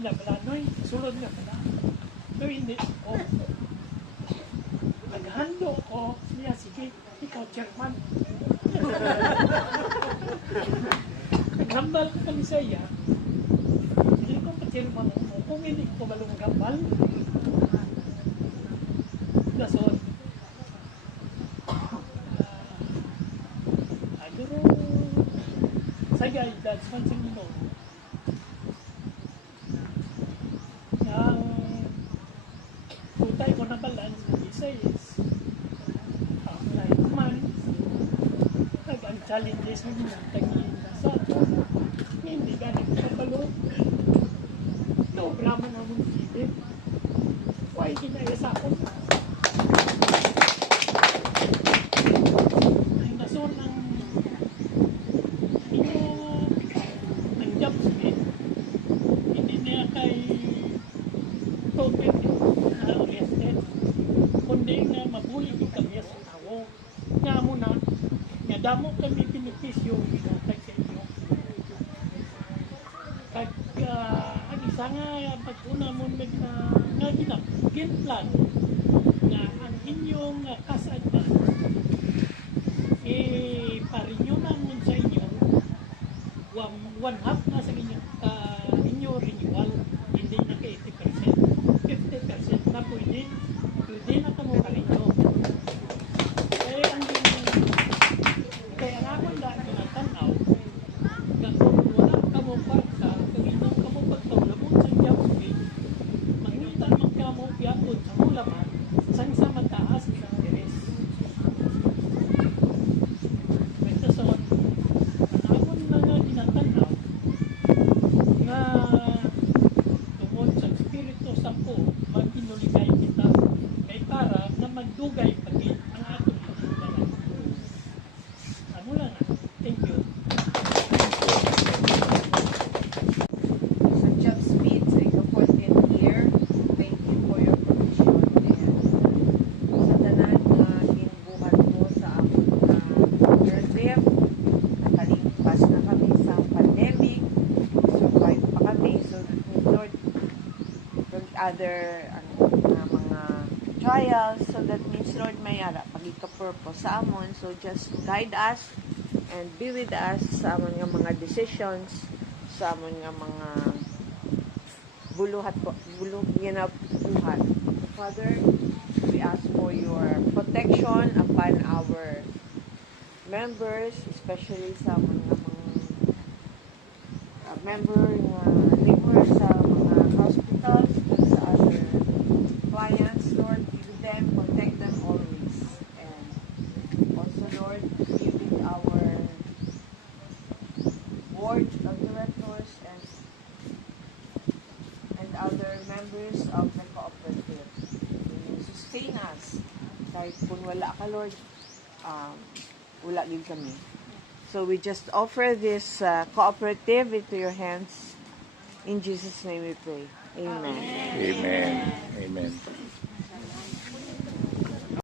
ginabala, sulod nga pala. Pero hindi ako. Naghando ko, niya, sige, ikaw, chairman. Naghambal ko kami sa iya. Hindi ko pa chairman mo, kung hindi ko balong gambal. Dason. Aguro, sagay, that's one thing you know. Tutay ko na balance ng isa is like man ang challenges na ginatangin na sa hindi ganit kapalo programa na mong sipit why ginaya sa ako ang nason ng ang job speed hindi niya kay topic oriented kundi nga mabulig yung kami sa tao nga muna nga damo kami benepisyo ginatag sa inyo kag ang isa nga pag-una mo nga ginaplan nga ang inyong cash advance parinyo na mo sa inyo one half na sa inyo inyo renewal hindi na ka 80% 50% na pwede na kamo parinyo kaya naman dahil kinatanaw na kung wala kamo pagka kung inyong kamo pagtawlamon sa Yahweh mangita man kamo piyapon sa mulaman sang sa mataas ng interes ito sa naman na nga kinatanaw nga tungod sa Espiritu Santo maginuligay kita kay para na magdugay pagit ang atong pagdugay. Amo lang na. Thank you. So job speed sa ika-14th year, thank you for your provision and sa tanan nga ginubuhat mo sa amon nga earth nakalipas na kami sa pandemic, survive pa kami. So Lord, from other mga trials, so that means Lord may ara pagika-purpose sa amon, so just guide us and be with us sa amon nga mga decisions, sa amon nga mga buluhat ginabuhat. Father, we ask for your protection upon our members, especially sa amon nga mga member nga labor sa mga hospitals, sa other clients, Lord, be with them, protect them always. And also, Lord, be with our board of directors and other members of the cooperative. Sustain us. Kahit kung wala ka, Lord, wala din kami. So we just offer this cooperative into your hands. In Jesus' name we pray. Amen. Amen. Amen.